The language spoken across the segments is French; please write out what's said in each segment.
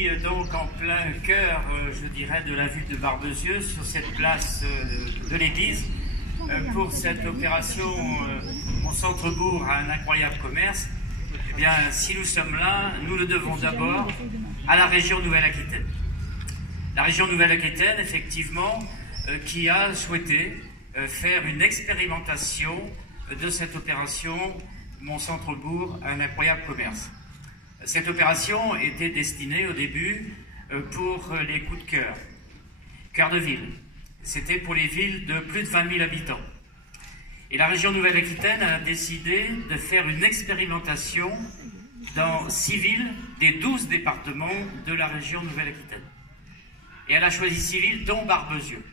suis donc en plein cœur, je dirais, de la ville de Barbezieux, sur cette place de l'église, pour cette opération Mon centre-bourg a un incroyable commerce. Eh bien, si nous sommes là, nous le devons d'abord à la région Nouvelle-Aquitaine. La région Nouvelle-Aquitaine, effectivement, qui a souhaité faire une expérimentation de cette opération Mon centre-bourg a un incroyable commerce. Cette opération était destinée au début pour les coups de cœur de ville. C'était pour les villes de plus de 20 000 habitants. Et la région Nouvelle-Aquitaine a décidé de faire une expérimentation dans 6 villes des 12 départements de la région Nouvelle-Aquitaine. Et elle a choisi 6 villes, dont Barbezieux.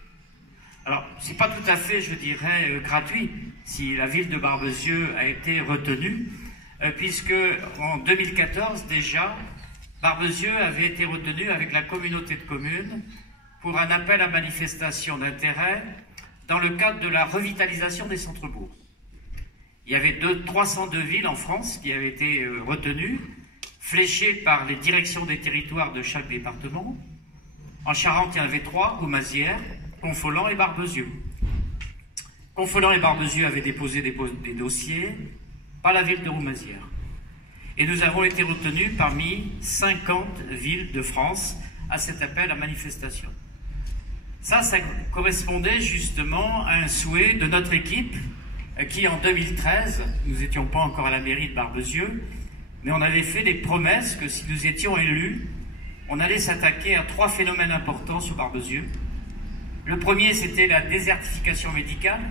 Alors, c'est pas tout à fait, je dirais, gratuit si la ville de Barbezieux a été retenue, puisque en 2014 déjà, Barbezieux avait été retenu avec la communauté de communes pour un appel à manifestation d'intérêt dans le cadre de la revitalisation des centres-bourgs. Il y avait 302 villes en France qui avaient été retenues, fléchées par les directions des territoires de chaque département. En Charente, il y en avait 3, Roumazières, Confolens et Barbezieux. Confolens et Barbezieux avaient déposé des dossiers, pas la ville de Roumazières. Et nous avons été retenus parmi 50 villes de France à cet appel à manifestation. Ça correspondait justement à un souhait de notre équipe qui, en 2013, nous n'étions pas encore à la mairie de Barbezieux, mais on avait fait des promesses que si nous étions élus, on allait s'attaquer à 3 phénomènes importants sur Barbezieux. Le premier, c'était la désertification médicale,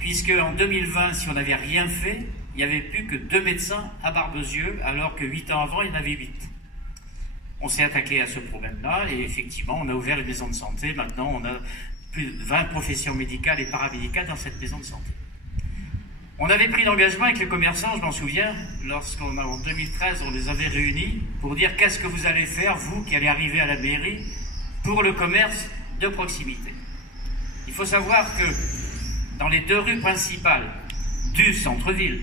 puisque en 2020, si on n'avait rien fait, il n'y avait plus que 2 médecins à Barbezieux, alors que 8 ans avant, il y en avait 8. On s'est attaqué à ce problème-là, et effectivement, on a ouvert une maison de santé. Maintenant, on a plus de 20 professions médicales et paramédicales dans cette maison de santé. On avait pris l'engagement avec les commerçants, je m'en souviens, en 2013, on les avait réunis pour dire qu'est-ce que vous allez faire, vous qui allez arriver à la mairie, pour le commerce de proximité. Il faut savoir que dans les 2 rues principales du centre-ville,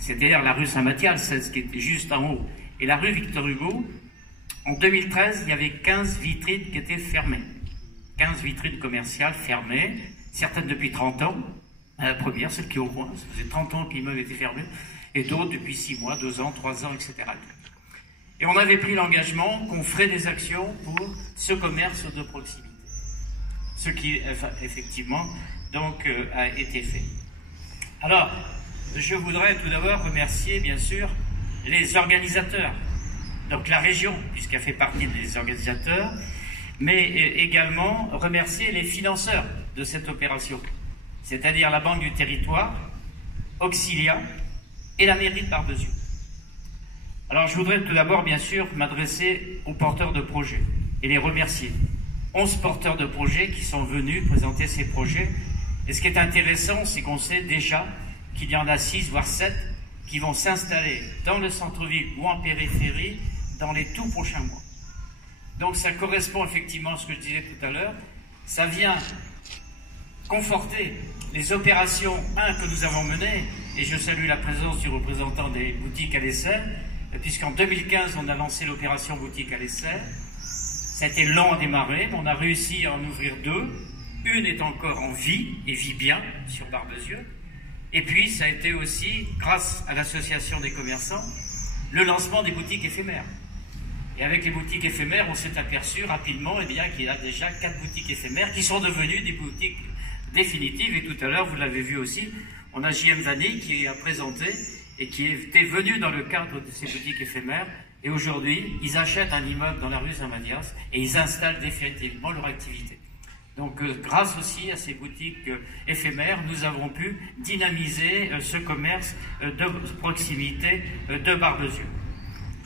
c'est-à-dire la rue Saint-Mathias, celle qui était juste en haut, et la rue Victor Hugo, en 2013, il y avait 15 vitrines qui étaient fermées. 15 vitrines commerciales fermées, certaines depuis 30 ans. La première, celle qui est au coin, ça faisait 30 ans que l'immeuble était fermé, et d'autres depuis 6 mois, 2 ans, 3 ans, etc. Et on avait pris l'engagement qu'on ferait des actions pour ce commerce de proximité. Ce qui, effectivement, donc, a été fait. Alors, je voudrais tout d'abord remercier, bien sûr, les organisateurs. Donc la région, puisqu'elle fait partie des organisateurs, mais également remercier les financeurs de cette opération, c'est-à-dire la Banque du Territoire, Auxilia et la mairie de Barbezieux. Alors je voudrais tout d'abord, bien sûr, m'adresser aux porteurs de projets et les remercier. 11 porteurs de projets qui sont venus présenter ces projets. Et ce qui est intéressant, c'est qu'on sait déjà qu'il y en a 6, voire 7, qui vont s'installer dans le centre-ville ou en périphérie dans les tout prochains mois. Donc ça correspond effectivement à ce que je disais tout à l'heure. Ça vient conforter les opérations, que nous avons menées, et je salue la présence du représentant des boutiques à l'essai, puisqu'en 2015, on a lancé l'opération boutique à l'essai. Ça a été lent à démarrer, mais on a réussi à en ouvrir 2. Une est encore en vie, et vit bien, sur Barbezieux. Et puis, ça a été aussi, grâce à l'association des commerçants, le lancement des boutiques éphémères. Et avec les boutiques éphémères, on s'est aperçu rapidement qu'il y a déjà 4 boutiques éphémères qui sont devenues des boutiques définitives. Et tout à l'heure, vous l'avez vu aussi, on a JM Vanille qui a présenté et qui était venu dans le cadre de ces boutiques éphémères. Et aujourd'hui, ils achètent un immeuble dans la rue Saint-Mathias et ils installent définitivement leur activité. Donc, grâce aussi à ces boutiques éphémères, nous avons pu dynamiser ce commerce de proximité de Barbezieux.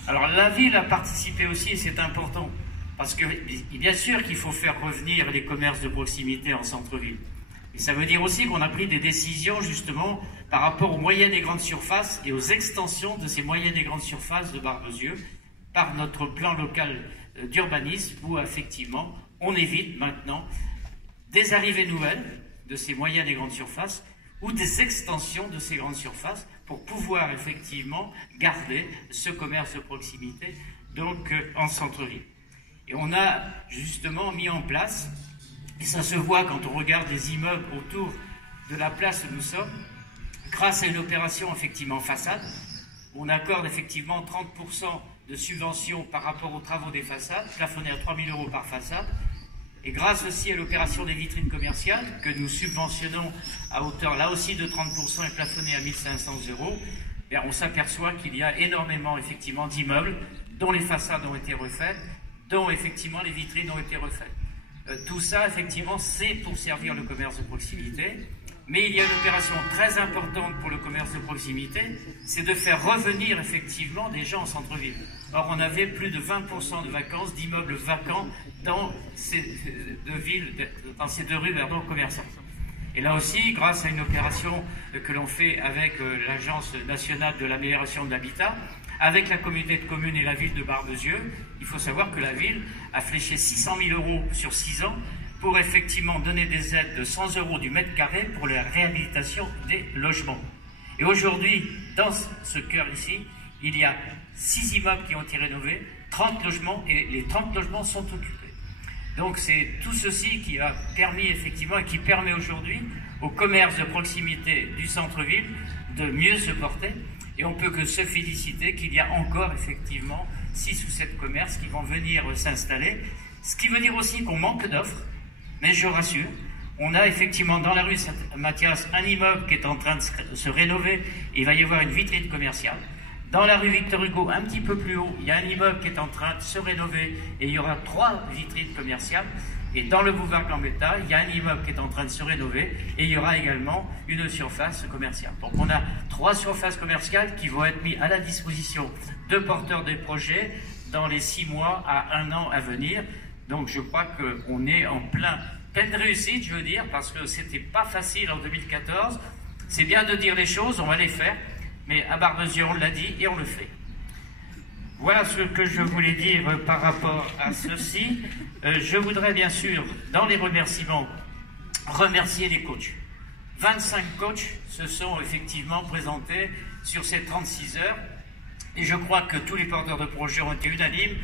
Alors, la ville a participé aussi, et c'est important, parce que bien sûr qu'il faut faire revenir les commerces de proximité en centre-ville. Et ça veut dire aussi qu'on a pris des décisions, justement, par rapport aux moyennes et grandes surfaces et aux extensions de ces moyennes et grandes surfaces de Barbezieux, par notre plan local d'urbanisme, où, effectivement, on évite maintenant des arrivées nouvelles de ces moyennes et grandes surfaces ou des extensions de ces grandes surfaces pour pouvoir effectivement garder ce commerce de proximité donc en centre-ville. Et on a justement mis en place, et ça se voit quand on regarde les immeubles autour de la place où nous sommes, grâce à une opération effectivement façade, on accorde effectivement 30% de subvention par rapport aux travaux des façades, plafonnés à 3 000 € par façade, et grâce aussi à l'opération des vitrines commerciales, que nous subventionnons à hauteur là aussi de 30% et plafonnés à 1 500 €, on s'aperçoit qu'il y a énormément effectivement d'immeubles dont les façades ont été refaites, dont effectivement les vitrines ont été refaites. Tout ça effectivement c'est pour servir le commerce de proximité, mais il y a une opération très importante pour le commerce de proximité, c'est de faire revenir effectivement des gens en centre-ville. Or on avait plus de 20% de vacances, d'immeubles vacants dans ces deux rues commerçantes. Et là aussi, grâce à une opération que l'on fait avec l'Agence nationale de l'amélioration de l'habitat, avec la communauté de communes et la ville de Barbezieux, il faut savoir que la ville a fléché 600 000 € sur 6 ans pour effectivement donner des aides de 100 € du mètre carré pour la réhabilitation des logements. Et aujourd'hui, dans ce cœur ici, il y a 6 immeubles qui ont été rénovés, 30 logements, et les 30 logements sont occupés. Donc c'est tout ceci qui a permis effectivement et qui permet aujourd'hui au commerce de proximité du centre-ville de mieux se porter. Et on peut que se féliciter qu'il y a encore effectivement 6 ou 7 commerces qui vont venir s'installer. Ce qui veut dire aussi qu'on manque d'offres, mais je rassure, on a effectivement dans la rue Saint-Mathias un immeuble qui est en train de se rénover et il va y avoir une vitrine commerciale. Dans la rue Victor Hugo, un petit peu plus haut, il y a un immeuble qui est en train de se rénover et il y aura 3 vitrines commerciales. Et dans le boulevard Gambetta, il y a un immeuble qui est en train de se rénover et il y aura également une surface commerciale. Donc on a 3 surfaces commerciales qui vont être mises à la disposition de porteurs de projets dans les 6 mois à 1 an à venir. Donc je crois qu'on est en pleine réussite, je veux dire, parce que c'était pas facile en 2014. C'est bien de dire les choses, on va les faire, mais à Barbezieux on l'a dit et on le fait. Voilà ce que je voulais dire par rapport à ceci. Je voudrais bien sûr, dans les remerciements, remercier les coachs. 25 coachs se sont effectivement présentés sur ces 36 heures et je crois que tous les porteurs de projets ont été unanimes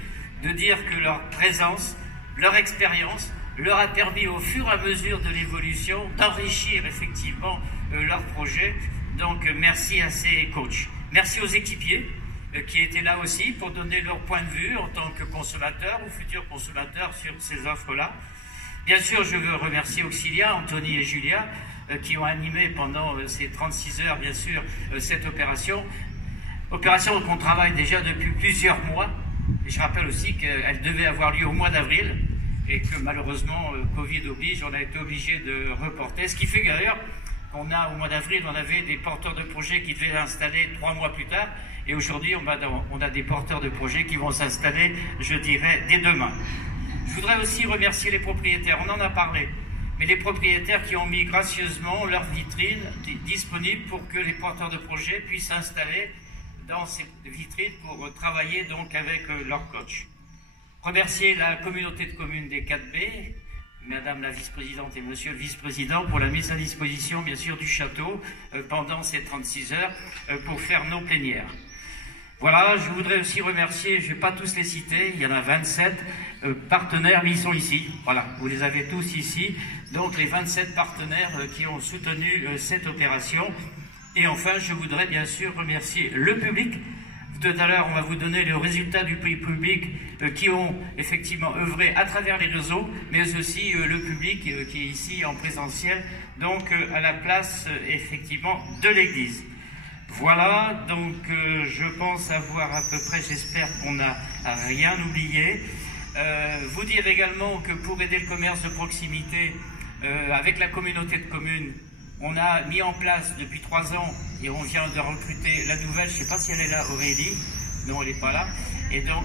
de dire que leur présence, leur expérience leur a permis au fur et à mesure de l'évolution d'enrichir effectivement leur projet. Donc merci à ces coachs. Merci aux équipiers qui étaient là aussi pour donner leur point de vue en tant que consommateurs ou futurs consommateurs sur ces offres-là. Bien sûr, je veux remercier Auxilia, Anthony et Julia qui ont animé pendant ces 36 heures, bien sûr, cette opération. Opération qu'on travaille déjà depuis plusieurs mois. Et je rappelle aussi qu'elle devait avoir lieu au mois d'avril et que malheureusement, Covid oblige, on a été obligé de reporter. Ce qui fait d'ailleurs qu'on a, au mois d'avril, on avait des porteurs de projets qui devaient s'installer 3 mois plus tard. Et aujourd'hui, on a des porteurs de projets qui vont s'installer, je dirais, dès demain. Je voudrais aussi remercier les propriétaires, on en a parlé, mais les propriétaires qui ont mis gracieusement leurs vitrines disponibles pour que les porteurs de projets puissent s'installer dans ces vitrines pour travailler donc avec leur coach. Remercier la communauté de communes des 4B, Madame la vice-présidente et Monsieur le vice-président pour la mise à disposition bien sûr du château pendant ces 36 heures pour faire nos plénières. Voilà, je voudrais aussi remercier, je ne vais pas tous les citer, il y en a 27 partenaires, mais ils sont ici. Voilà, vous les avez tous ici. Donc les 27 partenaires qui ont soutenu cette opération. Et enfin, je voudrais bien sûr remercier le public. Tout à l'heure, on va vous donner le résultat du prix public qui ont effectivement œuvré à travers les réseaux, mais aussi le public qui est ici en présentiel, donc à la place effectivement de l'église. Voilà, donc je pense avoir à peu près, j'espère qu'on n'a rien oublié. Vous dire également que pour aider le commerce de proximité, avec la communauté de communes, on a mis en place depuis 3 ans, et on vient de recruter la nouvelle, je ne sais pas si elle est là, Aurélie, non elle n'est pas là, et donc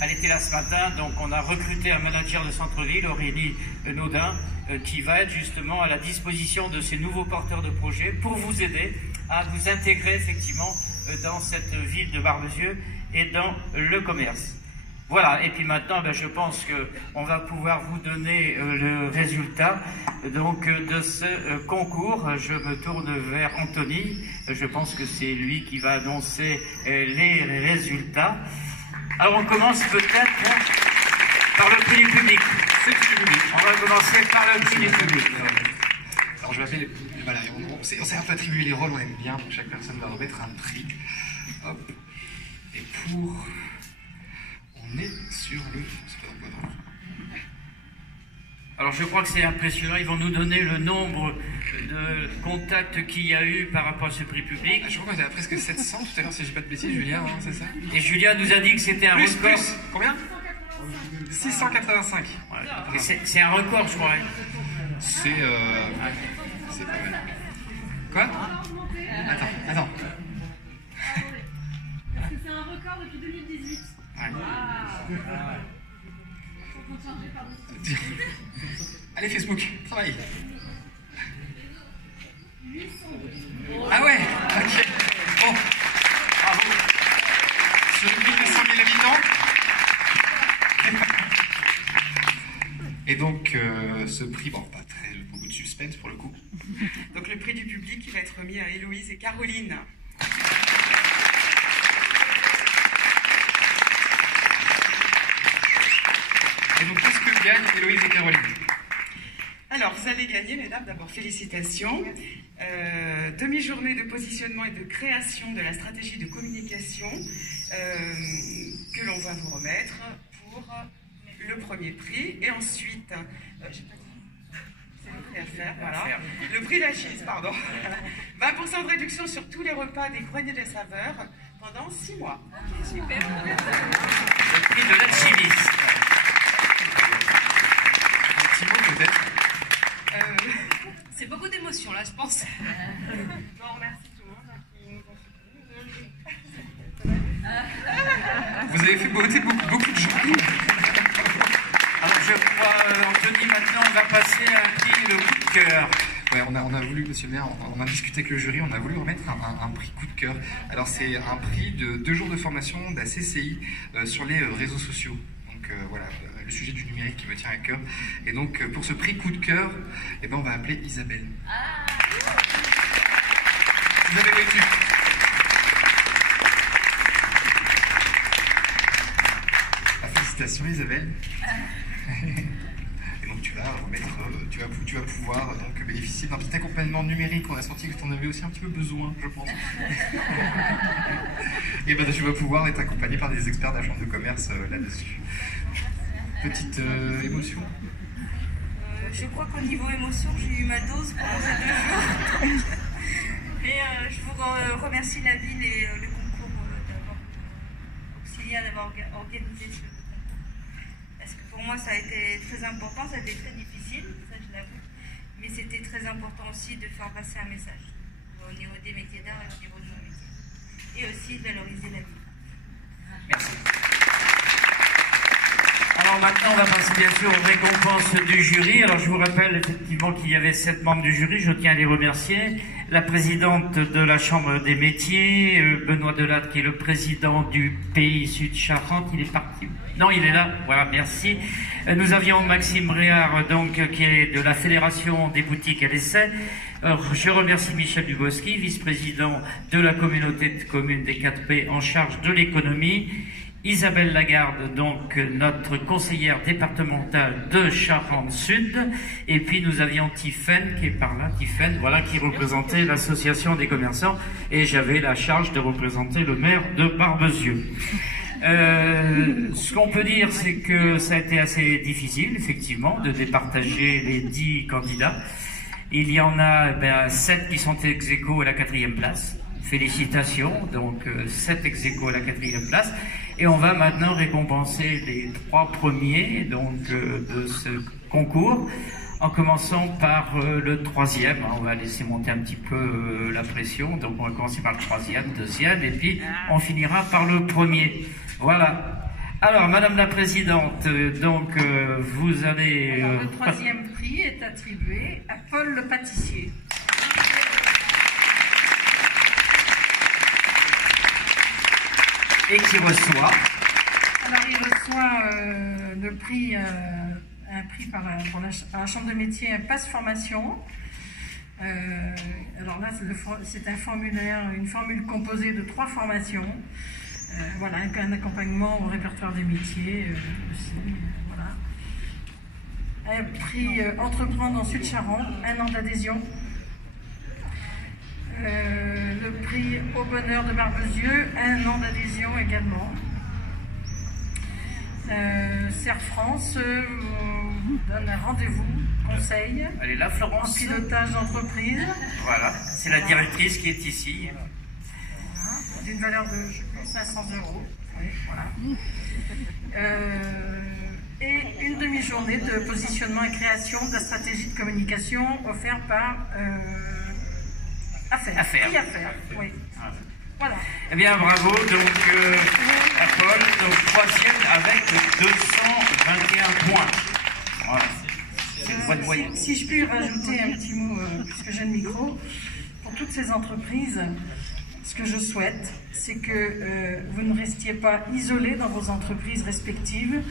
elle était là ce matin, donc on a recruté un manager de centre-ville, Aurélie Naudin, qui va être justement à la disposition de ces nouveaux porteurs de projets pour vous aider à vous intégrer effectivement dans cette ville de Barbezieux et dans le commerce. Voilà, et puis maintenant, je pense qu'on va pouvoir vous donner le résultat donc, de ce concours. Je me tourne vers Anthony, je pense que c'est lui qui va annoncer les résultats. Alors on commence peut-être... Par le prix du public. C'est le prix du public. On va commencer par le prix du public. Alors je vais appeler voilà, on s'est un peu attribué les rôles, on aime bien, donc chaque personne va remettre un prix. Hop. Et pour... On est sur le... Alors je crois que c'est impressionnant, ils vont nous donner le nombre de contacts qu'il y a eu par rapport à ce prix public. Je crois qu'on était à presque 700 tout à l'heure, si je dis pas de bêtises, Julien, hein, c'est ça? Et Julien nous a dit que c'était un record. Plus. Combien? 685. Ouais. C'est un record, je crois. C'est pas mal. Quoi? Attends. Parce que c'est un record depuis 2018. Ouais. Allez Facebook, travaille. Ah ouais, ok. Bon, bravo. Sur une ville de 100 000 habitants. Et donc, ce prix, bon, pas très beaucoup de suspense pour le coup. Donc le prix du public, il va être remis à Héloïse et Caroline. Et donc, qu'est-ce que gagnent Héloïse et Caroline? Alors, vous allez gagner, mesdames, d'abord félicitations. Demi-journée de positionnement et de création de la stratégie de communication que l'on va vous remettre pour le premier prix. Et ensuite, j'ai pas dit, c'est le prix à faire, voilà. Le prix d'Achille, pardon. 20% de réduction sur tous les repas des greniers des saveurs pendant 6 mois. Super. Le prix de l'alchimiste. Un petit mot peut-être. C'est beaucoup d'émotions là, je pense. On remercie tout le monde qui nous ont soutenus. Vous avez fait voter beaucoup de gens. Alors je crois, Anthony, maintenant on va passer à un prix le coup de cœur. Ouais, on a voulu, monsieur le maire, on a discuté avec le jury, on a voulu remettre un prix coup de cœur. Alors c'est un prix de 2 jours de formation de la CCI sur les réseaux sociaux. Donc voilà, le sujet du numérique qui me tient à cœur. Et donc pour ce prix coup de cœur, eh ben, on va appeler Isabelle. Isabelle Wettu. Félicitations Isabelle. Et donc tu vas remettre, tu vas pouvoir donc bénéficier d'un petit accompagnement numérique. On a senti que tu en avais aussi un petit peu besoin, je pense. Et ben tu vas pouvoir être accompagné par des experts de la chambre de commerce là-dessus. Petite émotion. Je crois qu'au niveau émotion, j'ai eu ma dose pendant ces 2 jours. Et je vous remercie la ville et le concours d'avoir auxilié d'avoir organisé ce concours. Parce que pour moi, ça a été très important, ça a été très difficile, ça je l'avoue. Mais c'était très important aussi de faire passer un message au niveau des métiers d'art et au niveau de mon métier. Et aussi de valoriser la ville. Merci. Alors maintenant, on va passer bien sûr aux récompenses du jury. Alors je vous rappelle effectivement qu'il y avait 7 membres du jury, je tiens à les remercier. La présidente de la Chambre des métiers, Benoît Delatte, qui est le président du Pays Sud-Charente, il est parti. Non, il est là, voilà, merci. Nous avions Maxime Réard, donc, qui est de la Fédération des boutiques à l'essai. Je remercie Michel Dubosky, vice-président de la communauté de communes des 4P en charge de l'économie. Isabelle Lagarde, donc notre conseillère départementale de Charente-Sud. Et puis nous avions Tiffaine qui est par là, Tiffaine, voilà, qui représentait l'association des commerçants. Et j'avais la charge de représenter le maire de Barbezieux. Ce qu'on peut dire, c'est que ça a été assez difficile, effectivement, de départager les 10 candidats. Il y en a 7 qui sont ex aequo à la 4e place. Félicitations, donc 7 ex aequo à la 4e place. Et on va maintenant récompenser les 3 premiers donc, de ce concours, en commençant par le 3e. On va laisser monter un petit peu la pression. Donc on va commencer par le 3e, 2e, et puis on finira par le premier. Voilà. Alors, Madame la Présidente, donc vous allez... Alors, le 3e prix est attribué à Paul le pâtissier. Et qui reçoit... Alors, il reçoit le prix, un prix par la Chambre de métier, un passe formation. Alors là, c'est un formulaire, une formule composée de 3 formations. Voilà, un accompagnement au répertoire des métiers aussi. Voilà. Un prix Entreprendre en Sud-Charente, 1 an d'adhésion. Le prix Au Bonheur de Barbezieux, 1 an d'adhésion également. Serre France donne un rendez-vous, conseil. Elle est là, Florence. En pilotage d'entreprise. Voilà, c'est la directrice qui est ici. Voilà. D'une valeur de 500 €. Oui, voilà. Et une demi-journée de positionnement et création de la stratégie de communication offerte par Affaires. Oui. Voilà. Eh bien, bravo. Donc, à Paul, donc 3e avec 221 points. Voilà. C'est une bonne moyenne. Si je puis rajouter un petit mot, puisque j'ai le micro, pour toutes ces entreprises, ce que je souhaite, c'est que vous ne restiez pas isolés dans vos entreprises respectives,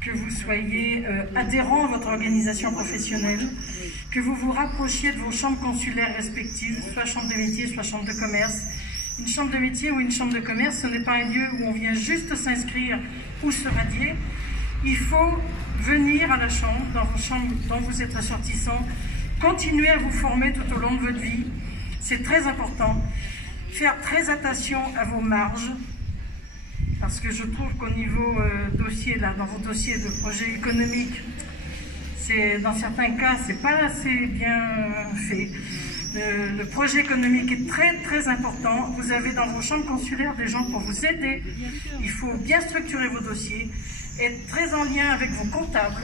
que vous soyez adhérents à votre organisation professionnelle, que vous vous rapprochiez de vos chambres consulaires respectives, soit chambre de métier, soit chambre de commerce. Une chambre de métier ou une chambre de commerce, ce n'est pas un lieu où on vient juste s'inscrire ou se radier. Il faut venir à la chambre, dans vos chambres dont vous êtes ressortissant, continuer à vous former tout au long de votre vie. C'est très important. Faire très attention à vos marges, parce que je trouve qu'au niveau dossier, là, dans vos dossiers de projets économiques, dans certains cas, c'est pas assez bien fait. Le projet économique est très très important. Vous avez dans vos chambres consulaires des gens pour vous aider. Il faut bien structurer vos dossiers, être très en lien avec vos comptables.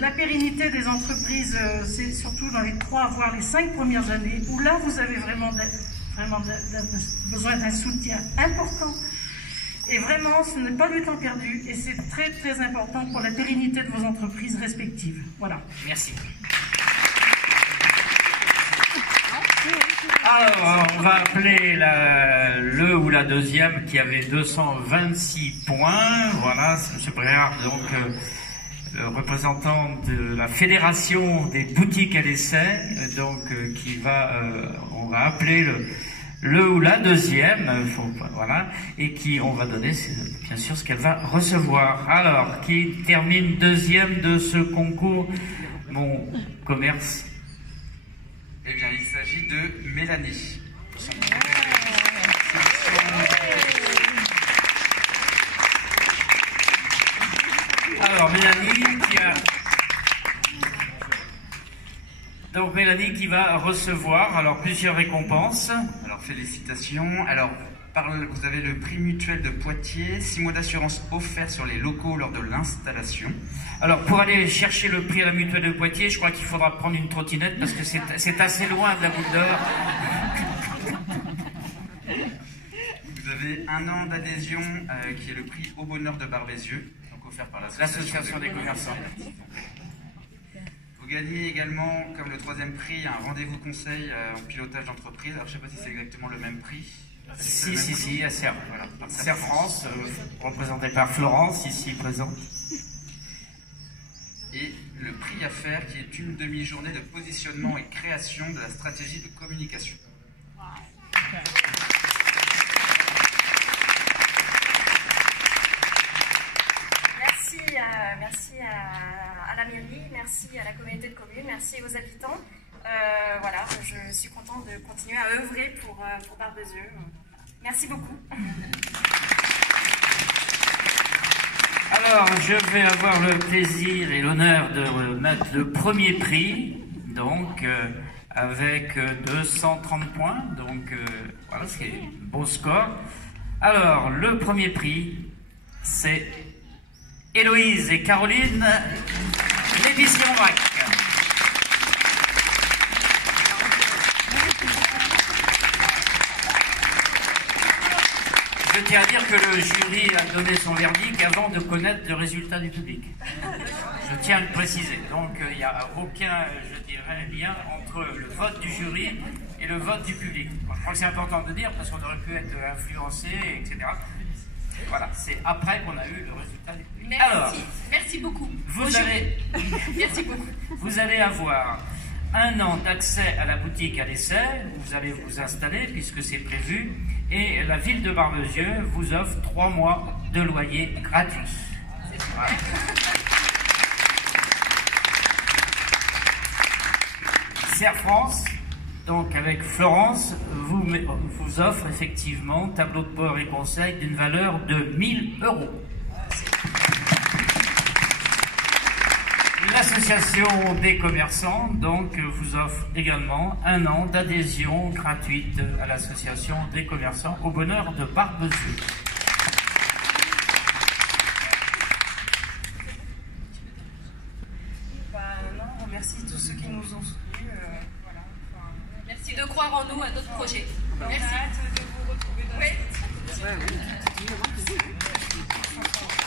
La pérennité des entreprises, c'est surtout dans les 3 voire les 5 premières années, où là vous avez vraiment besoin d'un soutien important. Et vraiment, ce n'est pas du temps perdu, et c'est très très important pour la pérennité de vos entreprises respectives. Voilà. Merci. Alors, on va appeler le ou la deuxième qui avait 226 points. Voilà, c'est M. Bréard, donc le représentant de la Fédération des boutiques à l'essai, donc on va appeler le ou la deuxième, voilà, et on va donner bien sûr ce qu'elle va recevoir. Alors, qui termine deuxième de ce concours, mon commerce? Eh bien, il s'agit de Mélanie. Alors, Mélanie qui va recevoir plusieurs récompenses. Alors, félicitations. Alors, vous avez le prix mutuel de Poitiers, 6 mois d'assurance offerts sur les locaux lors de l'installation. Alors, pour aller chercher le prix à la mutuelle de Poitiers, je crois qu'il faudra prendre une trottinette parce que c'est assez loin de la Goutte d'Or. Vous avez 1 an d'adhésion qui est le prix Au Bonheur de Barbezieux, donc offert par l'Association des commerçants. Vous gagnez également, comme le 3e prix, un rendez-vous conseil en pilotage d'entreprise. Alors, je ne sais pas si c'est exactement le même prix. Si, à Serre France, représenté par Florence, ici présente. Et le prix à faire, qui est une demi-journée de positionnement et création de la stratégie de communication. Merci à la mairie, merci à la communauté de communes, merci aux habitants. Voilà, je suis contente de continuer à œuvrer pour Barbezieux. Merci beaucoup. Alors, je vais avoir le plaisir et l'honneur de mettre le premier prix, donc avec 230 points, donc voilà, c'est un beau score. Alors, le premier prix, c'est Héloïse et Caroline, l'épicerie en vrac. Je tiens à dire que le jury a donné son verdict avant de connaître le résultat du public. Je tiens à le préciser. Donc il n'y a aucun, je dirais, lien entre le vote du jury et le vote du public. Je crois que c'est important de dire parce qu'on aurait pu être influencé, etc. Voilà, c'est après qu'on a eu le résultat du public. Merci, merci beaucoup. Merci beaucoup. Merci beaucoup. Vous allez avoir 1 an d'accès à la boutique à l'essai, vous allez vous installer puisque c'est prévu, et la ville de Barbezieux vous offre 3 mois de loyer gratuit. Voilà. Serre France, donc avec Florence, vous offre effectivement tableau de bord et conseil d'une valeur de 1 000 €. L'association des commerçants donc vous offre également 1 an d'adhésion gratuite à l'association des commerçants au bonheur de Barbezieux. On remercie tous ceux qui nous ont soutenus. Voilà. Merci de croire en nous, à notre projet. Merci. De vous retrouver dans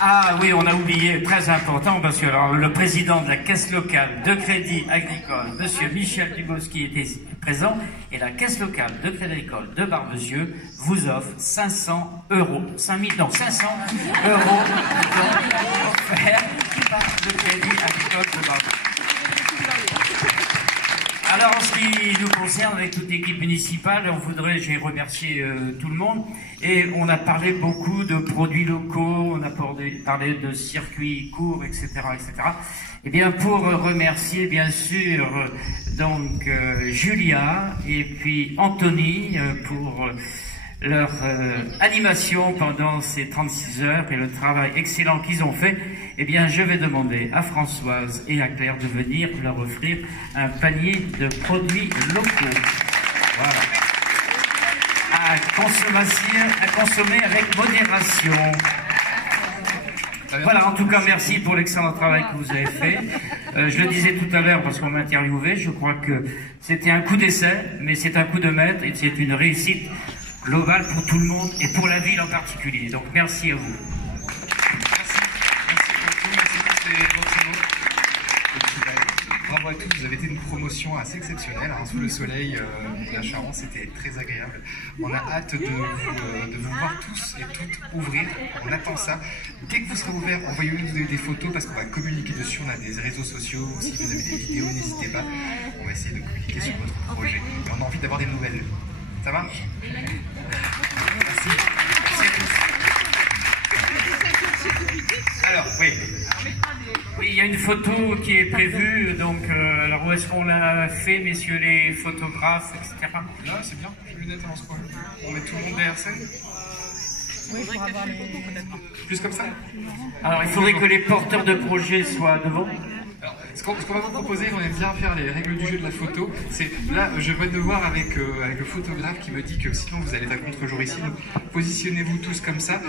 Ah oui, on a oublié, très important, parce que alors, le président de la Caisse locale de crédit agricole, monsieur Michel Dubowski, était présent, et la Caisse locale de crédit agricole de Barbezieux vous offre 500 €, 500 € offerts par le crédit agricole de Barbezieux. Alors, en ce qui nous concerne, avec toute l'équipe municipale, j'ai remercié tout le monde, et on a parlé beaucoup de produits locaux, on a parlé de circuits courts, etc., etc. Eh bien, pour remercier, bien sûr, donc Julia et puis Anthony pour leur animation pendant ces 36 heures et le travail excellent qu'ils ont fait, eh bien, je vais demander à Françoise et à Claire de venir leur offrir un panier de produits locaux. Voilà. À consommer avec modération. Voilà, en tout cas, merci pour l'excellent travail que vous avez fait. Je le disais tout à l'heure parce qu'on m'a interviewé, je crois que c'était un coup d'essai, mais c'est un coup de maître et c'est une réussite globale pour tout le monde et pour la ville en particulier. Donc merci à vous. Bravo à tous, vous avez été une promotion assez exceptionnelle, sous le soleil de la Charente, c'était très agréable. On a hâte de vous voir tous et toutes ouvrir, on attend ça. Dès que vous serez ouverts, envoyez-nous des photos parce qu'on va communiquer dessus, on a des réseaux sociaux, si vous avez des vidéos, n'hésitez pas, on va essayer de communiquer sur votre projet. Et on a envie d'avoir des nouvelles. Ça marche? Merci. Alors, oui. Oui, il y a une photo qui est prévue, donc, alors où est-ce qu'on l'a fait, messieurs les photographes, etc. Là, c'est bien, lunettes en scroll. On met tout le monde derrière scène. Oui, il faudra avoir les... Plus comme ça? Alors, il faudrait que les porteurs de projets soient devant. Alors, ce qu'on va vous proposer, on aime bien faire les règles du jeu de la photo, c'est là, je vais devoir avec le photographe qui me dit que sinon vous allez être à contre-jour ici, donc positionnez-vous tous comme ça.